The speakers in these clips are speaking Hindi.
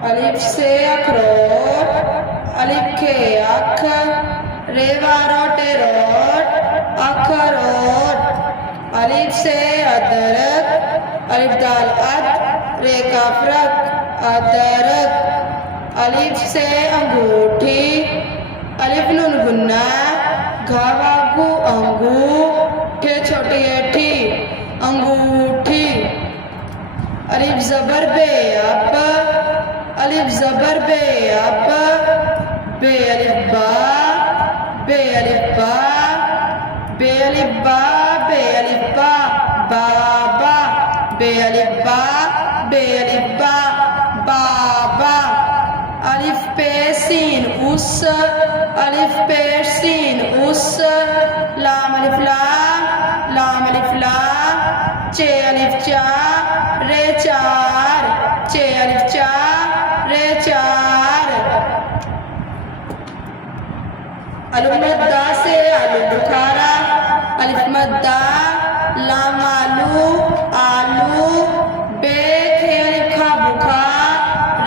अलिफ से अखरोट, अलिफ के अख, रेवा रोटे रोट, अखरोट। अलिफ से अदरक, अलिफ दाल अद, रे काफ रक, अदरक। अलिफ से अंगूठी, अलिफ नून गुन्ना, घावागु अंगू, ठे छोटी एठी, अंगूठी। अलिफ जबर बे अब, अलिफ जबर बे अब, बे अलिफ बा, बे अलिफ बा, बे अलिफ बा, बे अलिफ बा, बाबा। बे अलिफ बा, बे अलिफ बा, बाबा। अलिफ पे सीन उस, अलिफ पे सीन उस, लाम अलिफ लाम, लाम अलिफ लाम, चे अलिफ चा, रे चार, चे अलिफ चा, रे चार। अलिफ मद्दा से आलू बुखारा, अलिफ मद्दा, लाम आलू, आलू, बे खे अलिफ खा बुखा,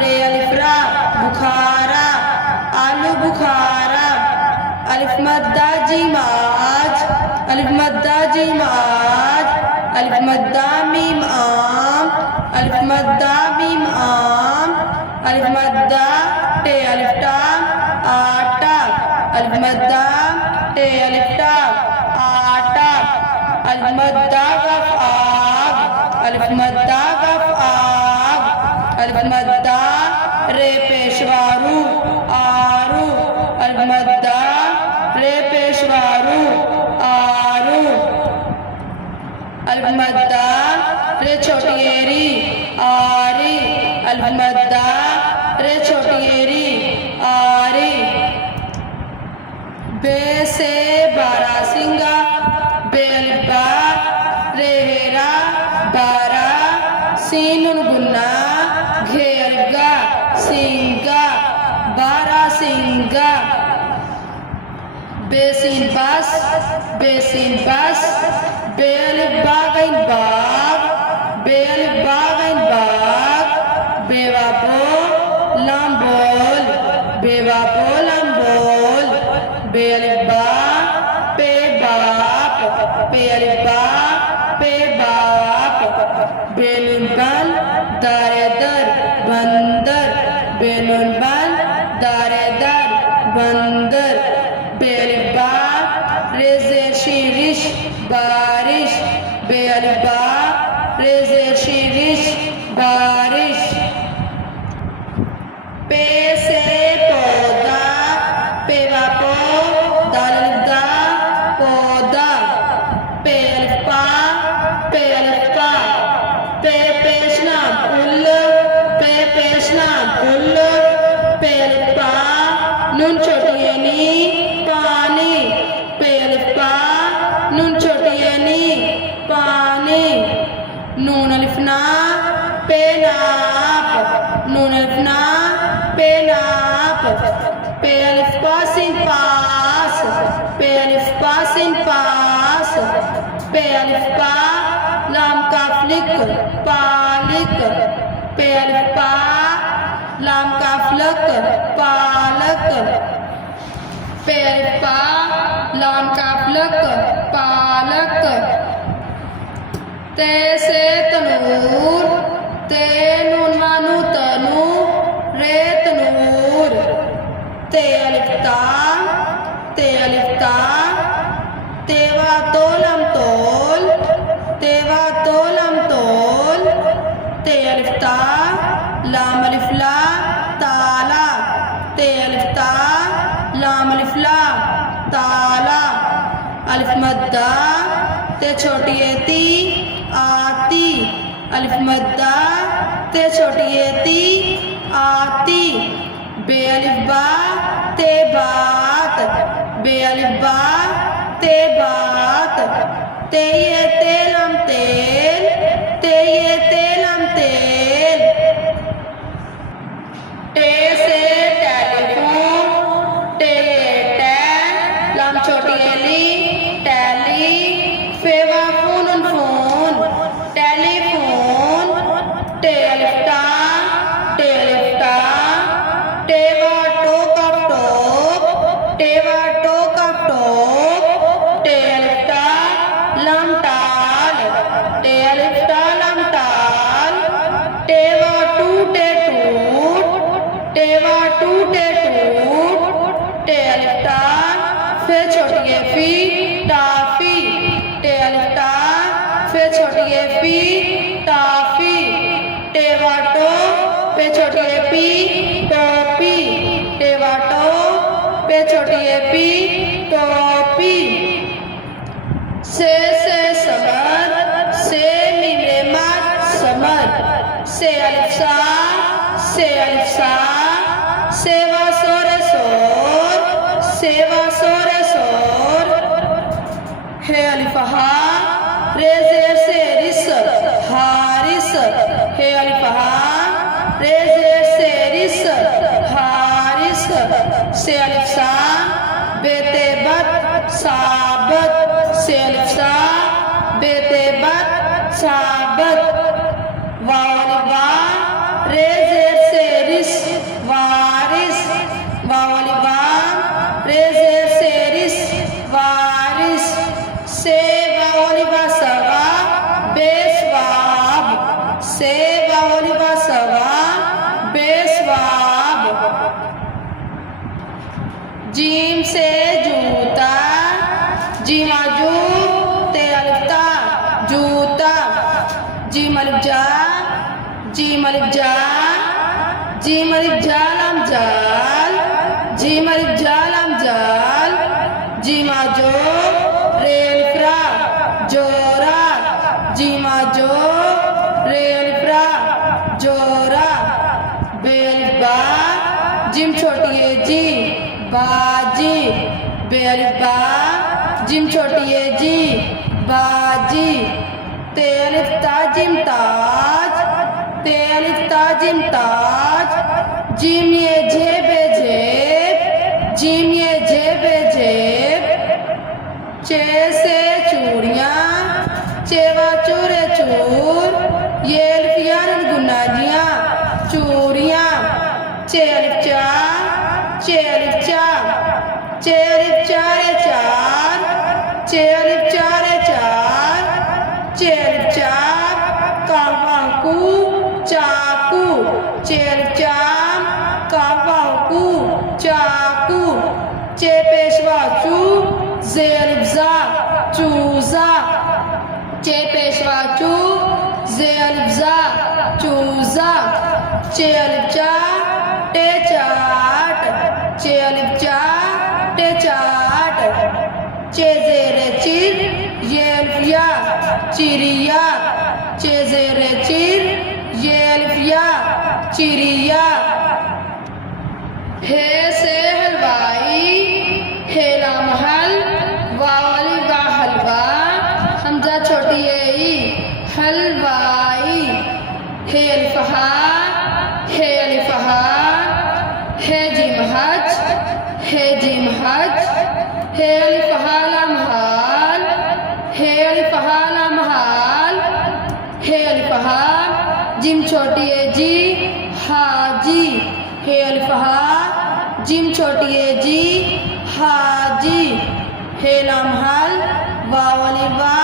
रे अलिफ रा, बुखारा, आलू बुखारा। अलिफ मद्दा जीम आज, अलिफ मद्दा जीम आज, अलिफ मद्दा मीम आम, अलिफ मद्दा मीम आम, अलिफ मद्दा टे अलिफ टा, आटा, अलिफ मद्दा टे अलिफ टा, आटा। अलिफ मद्दा गफ आग, अलिफ मद्दा गफ आग, अलिफ मद्दा रे पेशवारू, आरू, अलिफ मद्दा रे पेशवारू, आरू। अलिफ मद्दा रे छोटी एरी, आरी, अलिफ मद्दा रे छोटी एरी, आरी। बे से बारासिंगा, बे अलिफ बा, रे हेरा, बारा, सीनुन गुन्ना, घे अलिफ गा, सिंगा, बारा सिंगा। बेसिन बस, बेसिन बस, बे अलिफ बागैन बाग, बे अलिफ बागैन बाग, बेवा बो लाम बोल, बेवा बो लाम बोल, बे अलिफ बा, पे बाप, पे अलिफ बा, पे बाप। बेनून बन, दारे दर, बंदर, बेनून बन, दारे दर, बंदर। बे अलिफ बा, रे ज़ेर शीरिश, बारिश, बे अलिफ बा, रे ज़ेर शीरिश, बारिश। पे से पौधा, पे वा पो, दाल अलिफ दा, पौधा, पे अलिफ पा, पे अलिफ पा। पे पेशना पुल, पे पेशना पुल, पे अलिफ पा, नून छोटी एनी, पानी, पे अलिफ पा, नून छोटी एनी, पानी। नून अलिफ ना, पे नाप, नून अलिफ ना, पे नाप। पे अलिफ पासिन पास, पे अलिफ पासिन पास, पे अलिफ पा, लाम काफ लिक, पालिक, पे अलिफ पा, लाम काफ लक, पालक, पे अलिफ पा, लाम काफ लक, पालक। ते से तनूर, ते नून मानू तनू, रे तनूर। ते अलिफ ता, ते अलिफ ता, तेवा तोलम तोल, तेवा तोलम तोल, ते अलिफ ता, लाम अलिफ ला, ताला, ते अलिफ ता, लाम अलिफ ला, ताला। अलिफ मद्दा, ते छोटी एती, आती, अलिफ मद्दा, ते छोटी एती, आती। बे अलिफ बा, ते बात, बे अलिफ बा, ते बात। ते ये तेलम तेल, ते ये तेलम तेल। टे से टेलीफोन, टे टैल, लाम छोटी एली, टैली, फेवा फोन फोन, टेलीफोन। टे अलिफ टा, टे अलिफ टा, से अलिफ सा बेते बत साबत से अलिफ सा बेते बत साबत वाव अलिफ वा रे जेर से रिस वारिस वाव अलिफ वा रे जेर से रिस वारिस से वाव अलिफ वा सवा बेसवाब से वाव अलिफ वा सवा बेसवाब जीम से जूता जीमा जू ते अलिफ ता जूता जीम अलिफ जा जीम अलिफ जा जीम अलिफ जा लाम जाल जीम अलिफ जा लाम जाल जीमा जो रे अलिफ रा जोरा जीमा जो रे अलिफ रा जोरा बे अलिफ बा जिम छोटी है जी बाजी बे अलिफ बा जिम छोटी है जी बाजी ते अलिफ ता जिम ताज ते अलिफ ता जिम ताज जिम ये जेबे जेब जिम ये जेबे जेब चे से चूड़ियाँ चेवा चूरे चूर ये अलिफियाँ गुनाजियाँ चूड़ियाँ चे अलिफ चा चे अलिफ चा चे अलिफ चारे चार चे अलिफ चारे चार चे अलिफ चार कावाकू चाकू चे अलिफ चाम कावाकू चाकू चे पेशवा चू जे अलिफ जा चूजा चे पेशवा चू जे अलिफ जा चूजा चे अलिफ चा टे चाट चे अलिफ चा टे चाट चे जेरे चिर ये अलिफिया चिरिया चे जेरे चिर ये अलिफिया चिरिया हे से हलवाई हे लाम हल वाली वा हलवा हमजा छोटी है ई हलवाई हे अलिफहा हे अलिफहा हे जिम हज हे जिम हज हे अलिफहा लाम हाल हे अलिफहा लाम हाल हे अलिफहा जिम छोटी है जी हाजी हे अलिफहा जिम छोटी है जी हाजी हे लाम हल वाव अलिफ वा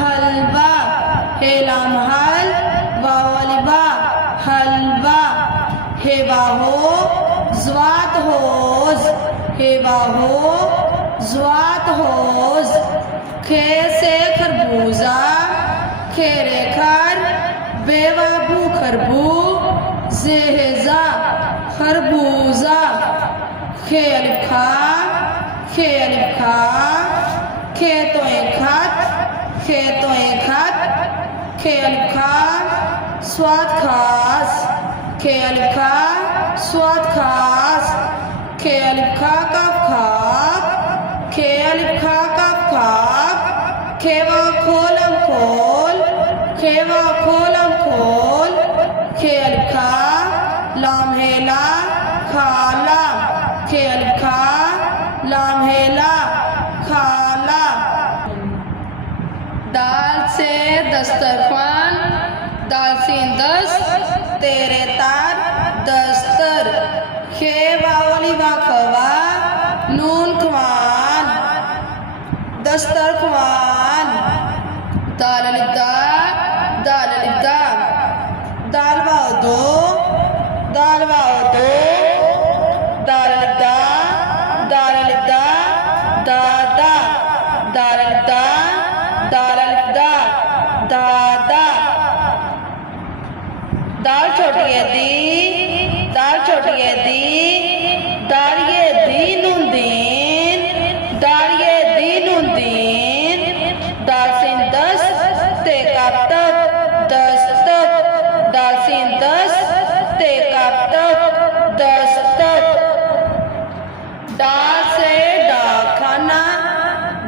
हलवा हे लाम हल वाव अलिफ वा हलवा हे वाहो ज़्वात होज हे वाहो ज़्वात होज खे से खरबूजा खेरे खर बेवाबू खरबू जेहजा खरबूजा खे अलिफ खा खे अलिफ खा खे तो खत खे तो खत खे अलिफ खा स्वाद खास खे अलिफ खा स्वाद खास खे अलिफ खा कफ खाक खे अलिफ खा कफ खाक खेवा खोलम खोल खेवा खोलम खोल खे अलिफ खा लाम हेला खाला खे अलिफ खा लाम हेला खाला दाल से दस्तरखान दाल सीन दस तेरे तार दस्तर खे वावली वा खवा नून ख्वान दस्तर ख्वान दाल अलिफ दा दाल अलिफ दा दाल वाव दो दाल वाव दो दाल अलिफ दा दाल अलिफ दा दादा दाल अलिफ दा दाल अलिफ दा दादा दाल छोटी है दी दाल छोटी है दी दाल ये दी नून दीन दाल ये दी नून दीन दाल सीन दस ते काप तक दस तक दाल सीन दस ते काप तक दस तक दाल से डाक खाना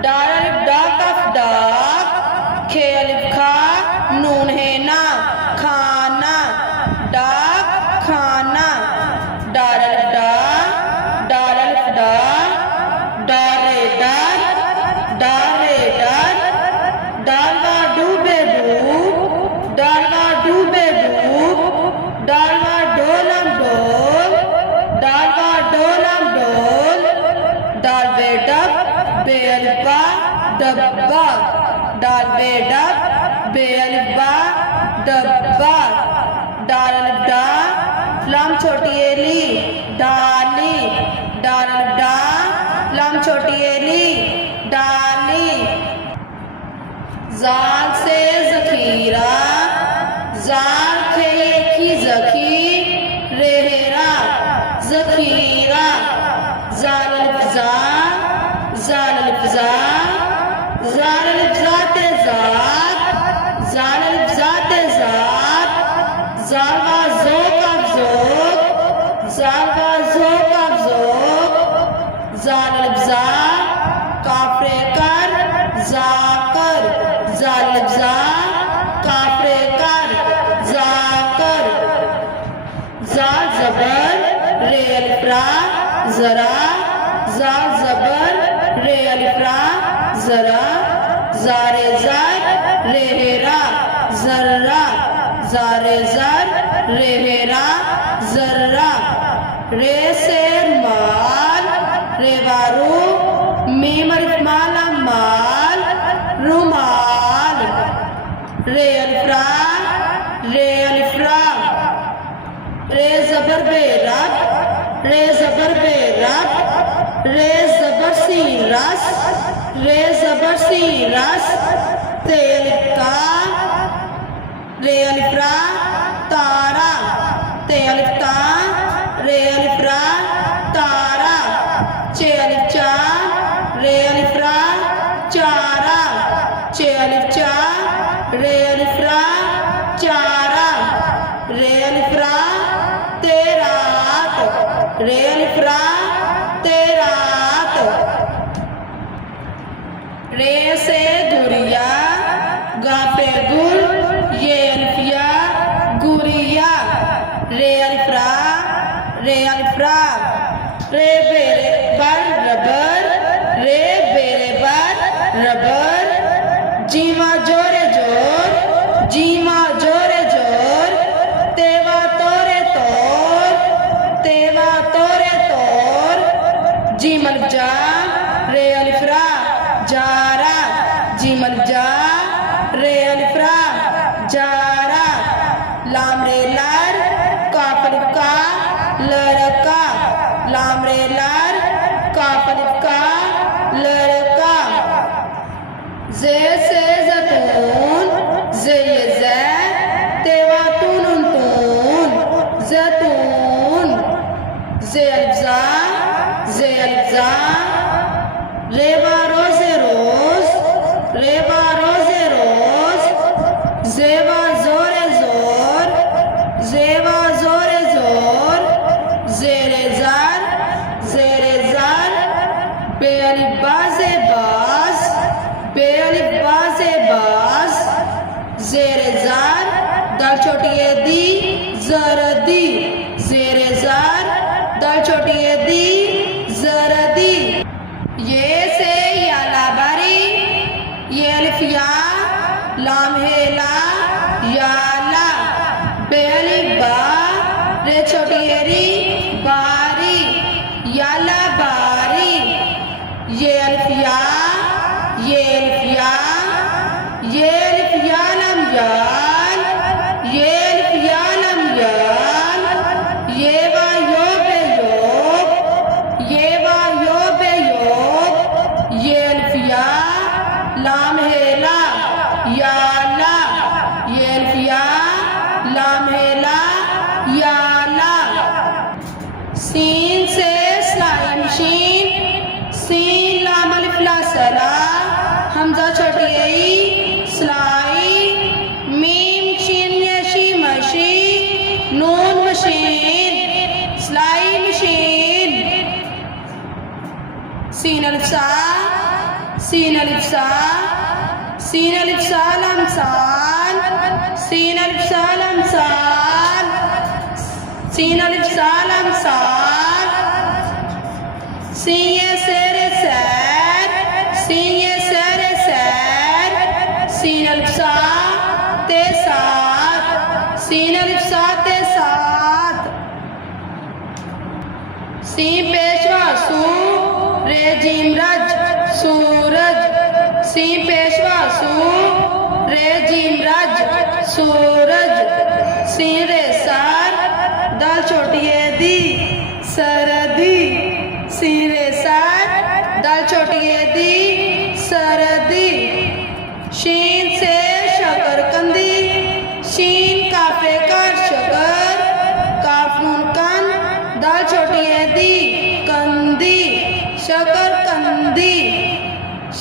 दाल अलिफ डा कफ डाक खे अलिफ खा नून है ना खाना डाक खाना दाल डब्बा, डाल बे डब, बे अलिफ बा, डब्बा, डाल अलिफ डा, लाम छोटी एली, डाली, डाल अलिफ डा, लाम छोटी एली, डाली। जाल से जखीरा, जाल खे की जखी, रेहरा, जखीरा, जाल अलिफ जा, जाल अलिफ जा, जाल अलिफ जा ते जात, जाल अलिफ जा ते जात, जाल का जो का जोक, जाल का जो का जोक, जाल अलिफ जा, काफरे कर, जाकर, जाल अलिफ जा, काफरे कर, जाकर। जाल जबर, रे अलिफ रा, जरा, जाल जबर, रे अलिफ रा, जरा, जारे जर, रेहरा, जर्रा, जारे जर, रेहरा, जर्रा। रे से माल, रे वारू, मीम अलिफ माला माल, रुमाल। रे अलिफ रा, रे अलिफ रा, रे जबर बे रब, रे जबर बे रब, रे जबर सी रस, रे जबर सी रस, ते अलिफ का, रे अलिफ रा, तारा, ते अलिफ ता, रे अलिफ रा, तारा। चे अलिफ चा, रे अलिफ रा, चारा, चे अलिफ चा, रे अलिफ रा, चारा। रे अलिफ रा, तेरात, रे अलिफ रा, तेरात। रे से गुरिया, गा पे गुल, ये अलिफिया, गुरिया। रे अलिफ रा, रे अलिफ रा, रे बेरे बर रबर, रे बेरे बर रबर। जीमा जोरे जोर, जीमा जोरे जोर, तेवा तोरे तोर, तेवा तोरे तोर। जीम अलिफ जा, रे अलिफ रा, जारा, जीम अलिफ जा, रे अलिफ रा, जारा। लाम रे लर, काफ अलिफ का, लड़का, लाम रे लर, काफ अलिफ का, लड़का। जे से जतून, जे ये जे, तेवा तून तून, जतून। जे अलिफ जा, जे अलिफ जा, रेवा रोजे रोज, रेवा रोजे रोज। जेवा जोरे जोर, जेवा जोरे जोर, जेरे जार, जेरे जार। बे अलिफ बाजे बाज, बे अलिफ बाजे बाज, जेरे जार, दाल छोटी ए दी, जरदी, जेरे जार, दाल छोटी ए दी, जरदी। ये से याला बारी, ये अलिफ या, लाम है ला, याला। बे अलिफ बा, रे छोटी एरी, बारी, याला बारी। ये अलिफ या, ये अलिफ या, ये अलिफ या लम याल, ये अलिफ या लम याल। ये वा यो बे योग, ये वा यो बे योग। ये अलिफ या, लाम है ला, या ला। ये अलिफ या, लाम है ला, या ला। सीन से स्लाई मशीन, सीन लाम अलिफ ला सला, हमजा छोटी ए, स्लाई। मीम शीन यशी मशी, नून मशीन, स्लाई मशीन। सीन अलिफ सा, सीन अलिफ सा, सीन अलिफ सा लाम साल, सीन अलिफ सा लाम साल, सीन अलिफ सा लाम साल। सीए सेरे सैर, सीए सेरे सैर। सीन अलिफ सा ते सात, सीन अलिफ सा ते सात। सी पेशवा सू, रे जीम रज, सूरज, सी पेशवा सू रे जीम रज सूरज सी रे सार दाल छोटी ए दी सरदी सी रे सार दाल छोटी ए दी सरदी शीन से शकरकंदी शीन काफे कर शकर काफ नून कन दाल छोटी ए दी कंदी शकरकंदी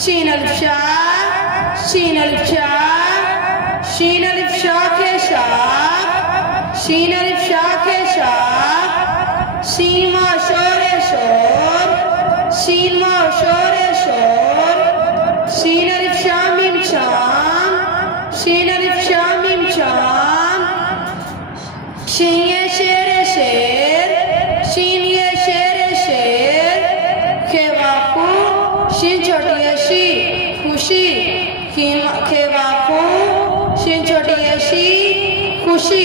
शीन अलिफ शाह शीन अलिफ शाह शीन अलिफ शाह के शाह शीन अलिफ शाह के शाह शीन मा शोर ए शोर शीन मा शोर ए शोर शीन अलिफ शाह मीम शाम शीन अलिफ शाह मीम शाम शीन ये शेर ए शेर शीन ये शेर ए शेर खेवाकू शीन छोटी ए शी खुशी खेवाकू शीन छोटी ए शी खुशी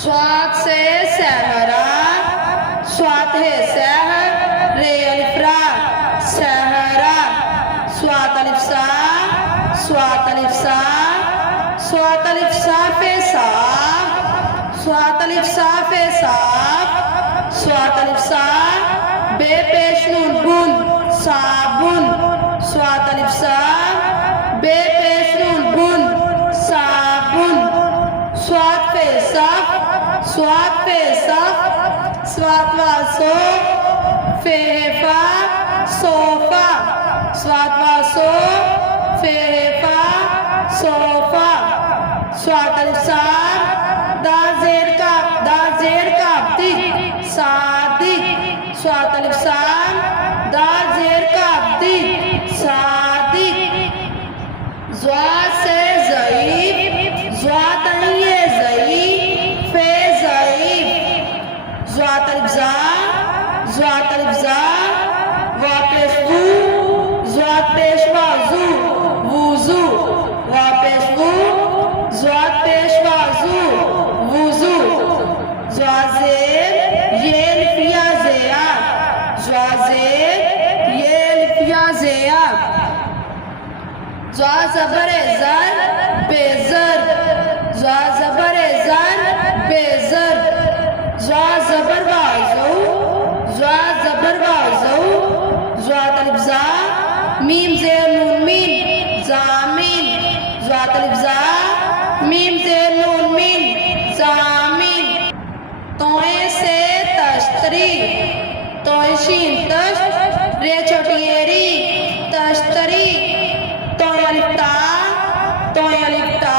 स्वाद से सहरा स्वाद है सहर रे अलिफ रा सहरा स्वाद अलिफ सा स्वाद अलिफ सा स्वाद अलिफ सा पे सा स्वाद अलिफ सा पे साफ स्वाद अलिफ सा बे पेश नून बुन साबुन स्वाद अलिफ सा बे पेश नून बुन साबुन स्वाद पे सफ स्वाद पे सफ स्वाद वासो फेफा सोफा स्वाद वासो फेफा सोफा स्वाद अलिफ सा दा जेर का दिक सादिक स्वाद अलिफ सा दा जेर का दिक सादिक ज़्वा से ज़ईफ ज़्वा तनिये ज़ईफ फे ज़ईफ ज़्वा अलिफ ज़ा ज़्वा अलिफ ज़ा वा पेश वू ज़्वा पेश वाज़ू वुज़ू वा पेश वू ज़्वा पेश वाज़ू वुज़ू ज़्वा ज़ेर ये लिफिया ज़ेया ज़्वा ज़ेर ये लिफिया ज़ेया ज़्वा ज़बर ज़र बेज़र ज़्वा ज़बर ज़र बेज़र ज़्वा ज़बर वाज़ू ज़्वा ज़बर वाज़ू ज़्वा अलिफ ज़ा मीम ज़ेर नून मीन ज़ामीन ज़्वा अलिफ ज़ा मीम ज़ेर नून मीन ज़ामीन तोए से तश्तरी तोए शीन तश्त रे छोटी एरी तश्तरी तोए अलिफ ता तोए अलिफ ता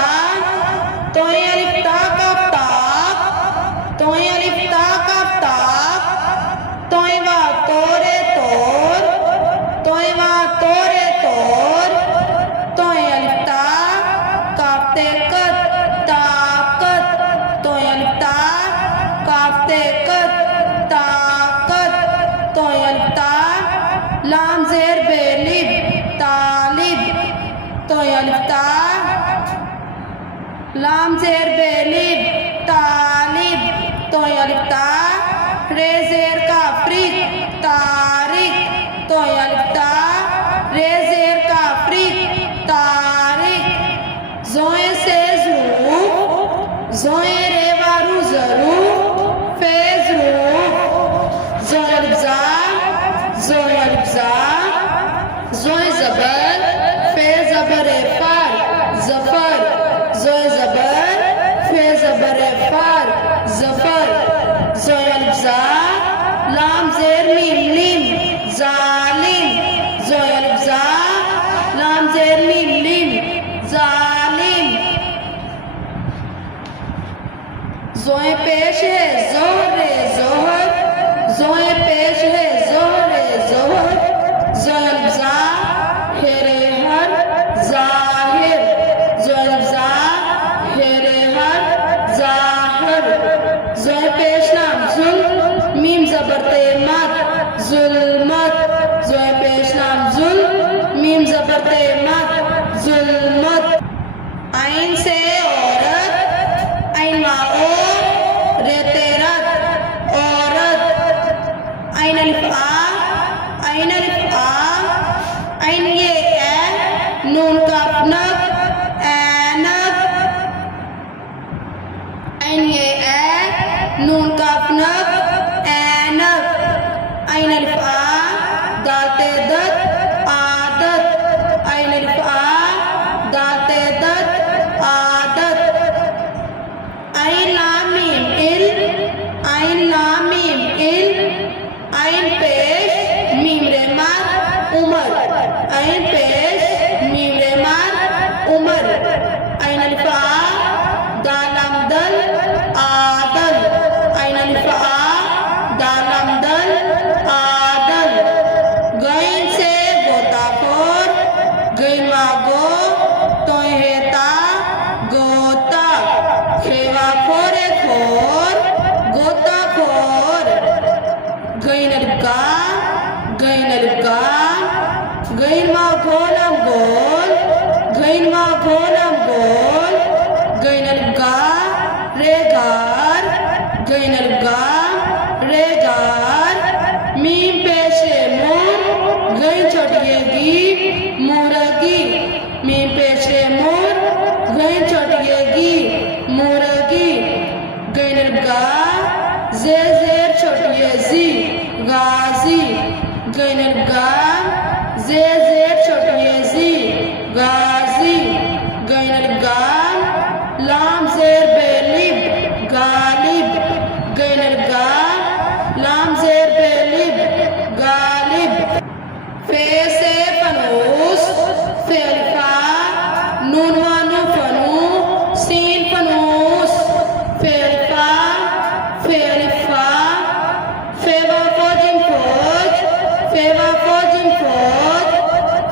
तोए अलिफ ता कफ ताक तोए अलिफ ता कफ ताक तोए वा तोरे तोर तोए वा तोरे तोर तोए अलिफ ता काफ ते कत ताकत तोए अलिफ ता काफ ते कत ताकत तोए अलिफ ता लाम ज़ेर बेलिब तालिब तोए अलिफ ता लाम ज़ेर बेलिब तालिब तोए अलिफ ता रे ज़ेर काफ़री तारिक तोए अलिफ ता रे ज़ेर काफ़री तारिक ज़ोए से ज़रू ज़ोए रे वारू ज़रू फे ज़रू ज़ोए अलिफ ज़ा ज़ोए अलिफ ज़ा ज़ोए ज़बर फे ज़बर फर ज़फर ज़ोए ज़बर फे ज़बर फर ज़फर ज़ोए अलिफ ज़ा लाम ज़ेर मीम लीम ज़ालिम ज़ोए अलिफ ज़ा लाम ज़ेर मीम लीम ज़ालिम ज़ोए पेश है ज़ोहरे ज़ोहर ज़ोए पेश है ज़ोहरे ज़ोहर ज़ोए अलिफ ज़ा हेरे हर ज़ाहिर ज़ोए अलिफ ज़ा हेरे हर ज़ाहिर ज़ोए पेश नाम ज़ुल मीम ज़बर ते मत ज़ुल्मत ज़ोए पेश नाम ज़ुल मीम ज़बर ते मत ज़ुल्मत आइन से औरत आइन मा और रे तेरत औरत आइन अलिफ आ आइन ये ए अलिफ गा रे गार मीम पेशे मुर गई छोटिएगी मुर्गी मीम पेशे मुर गई छोटिएगी मुर्गी गैन अलिफ गा जे जेर छोटिए जी गाजी गैन अलिफ गा जे जेर छोटिए जी गाजी गैन अलिफ गा लाम जेर बेलिब गालिब गैन अलिफ गा लाम जेर बेलिब गालिब फे से फनूस फे अलिफा नून वानु फनू सीन फनूस फे अलिफा फे अलिफा फे वा फौजिम फौज फे वा फौजिम फौज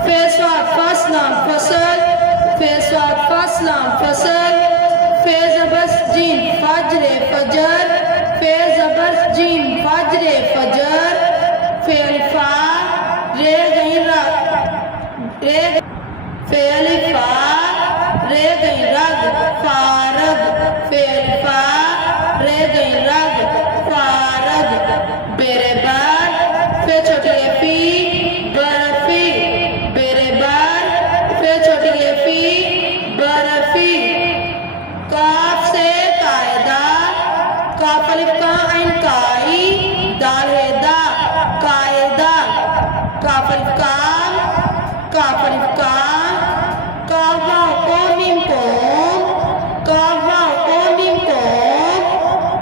फे स्वाद फसलाम फसल फे स्वाद फसलाम फसल फे जबस जीम फजरे फजर फे जबस जीम फजरे फजर फे अलिफा रे गई रग रे फे अलिफा रे गई रग फारग फे अलिफा रे गई रग फारग बेरे बार फे छोटी फी बर्फी बेरे बार फे छोटी फी बर्फी काफ से कायदा काफ अलिफ का ऐन काई दाल है दा कायदा काफ अलिफ काम काफ अलिफ काम काफ वाव को मीम कोम काफ वाव को मीम कोम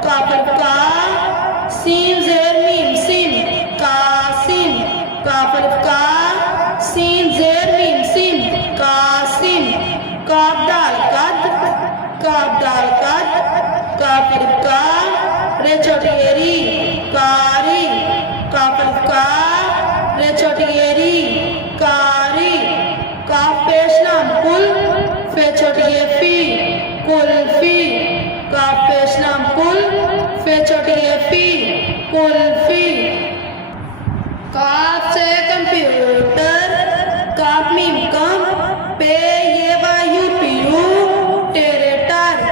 काफ अलिफ काम सीन जेर मीम सिन कासिम काफ अलिफ काम सीन जेर मीम सिन कासिम काफ दाल कद काफ दाल कद काफ अलिफ काम रे छोटी एरी कारी काफ अलिफ काम रे छोटी एरी कारी काफ पेश नाम कुल फे छोटी ए फी कुल्फी काफ पेश नाम कुल फे छोटी ए फी कुल्फी काफ से कंप्यूटर काफ मीम कम पे ये वा यू पी यू टेरेटर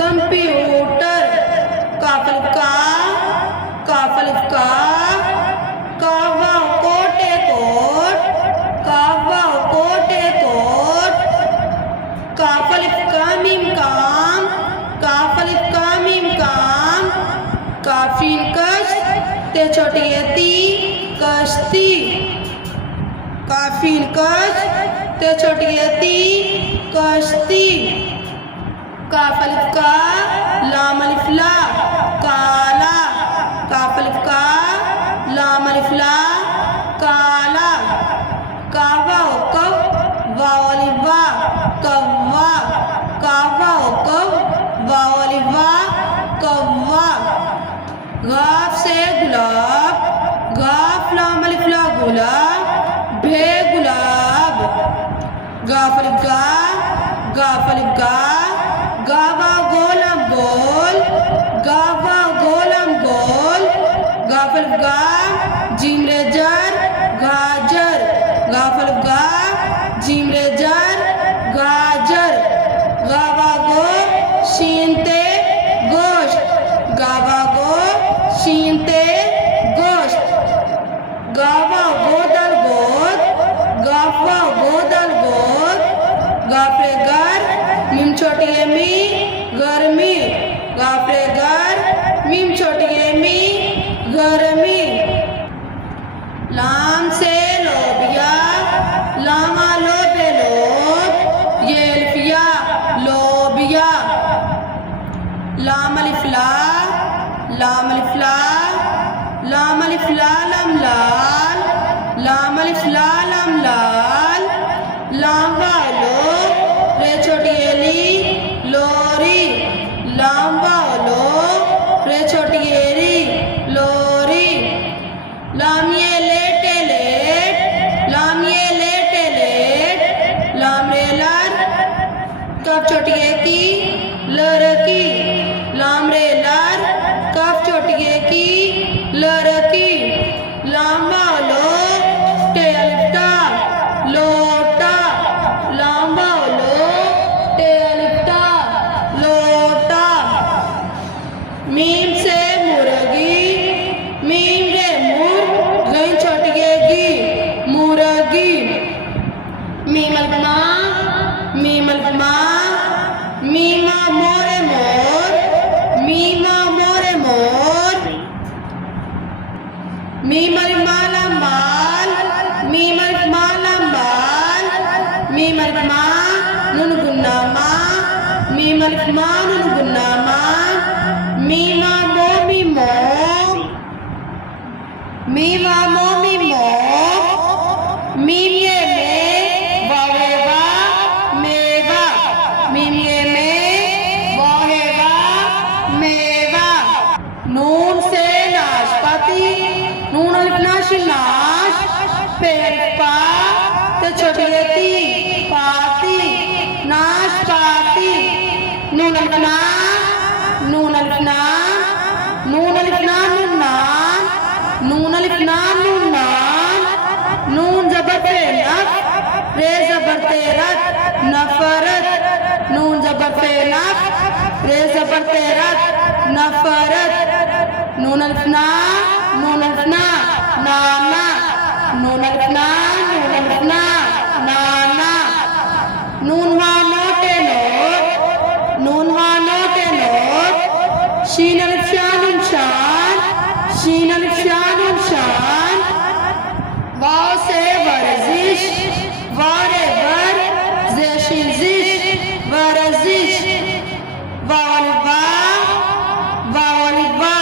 कंप्यूटर काफ अलिफ का काफ अलिफ का काफ वाव कोटे कोट काफ वाव कोटे कोट काफ अलिफ का मीम काम काफ अलिफ का मीम काम काफीन कश ते छोटी यती कश्ती काफीन कश ते छोटी यती कश्ती काफ अलिफ का लाम अलिफ ला काला काफ अलिफ का लाम अलिफ ला काला कावा कव वाव अलिफ वा कव्वा कावा कव वाव अलिफ वा कव्वा गाफ से गुलाब गाफ लाम अलिफ ला गुलाब भे गुलाब गाफ अलिफ गा गाफ अलिफ गा गावा गोलम गोल गावा गोलम गोल गाफ अलिफ गा जीम रे जर गाजर गाफ अलिफ गा जीम रे जर गाजर गावा गो शीनते गोश्त गावा गो शीनते गोश्त गावा गोदल गोद गाफा गोदल गोद गाफे घर मीम छोटी एमी गर्मी गाफे घर मीम छोटी एमी गर्मी लाम से लोबिया लामा लोबे लोब ये अलिफिया लोबिया लाम अलिफ ला लाम अलिफ ला लाम अलिफ ला लम लाल लाम अलिफ ला लम लाल लाम वालो रे छोटी एली लोरी लाम वालो रे छोटी एरी लोरी लाम ये लेटे लेट लाम ये लेटे लेट लाम रे लर कब छोटी ए की लड़की लाम रे लर कब छोटी ए की लड़की लाम वालो टे अलिफ alif ma nun gunna ma, mima mo mimo, mima mo mimo, mim ye me, vawe va, meva, mim ye me, vawe va, meva. Noon se नाशपाती, नून अलिफ नाशिल नाश, पे अलिफ पा, ते छोटी ती, पाती, नाशपाती, नून अलिफ ना, नून अलिफ ना, नून अलिफ ना नून नान, नून अलिफ ना नून नान, नून जबर पे नफ, रे जबर ते रत, नफरत, नून जबर पे नफ, रे जबर ते रत, नफरत. नून अलिफ ना, नून अलिफ ना, नाना, नून अलिफ ना, नून अलिफ ना, नाना. नून वा नोटे नोट, नून वा नोटे नोट, शीन अलिफ शान नून शान, शीन अलिफ शान नून शान. वाव से वर्जिश, वारे वर, ज़ेशिन जिश, वर्जिश. वाव अलिफ वा, वाव अलिफ वा.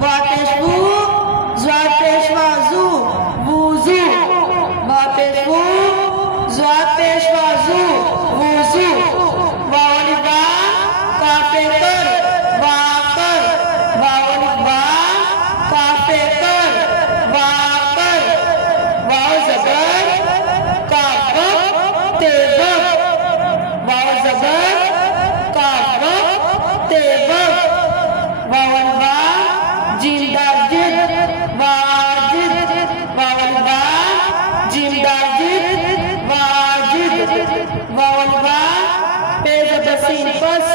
Vateshvu, Zwateshvazu, Vuzu. Vateshvu, Zwateshvazu, Vuzu. Vawaliva, Kafekar, Vakar. Vawaliva, Kafekar, Vakar. Vaw Zabar, Kafak, Tebak. Vaw Zabar, Kafak, Tebak. Vawaliva, Jim Darjit, Wajid, Vawalva, Jim Darjit, Wajid, Vawalva, Peza Basin Pas,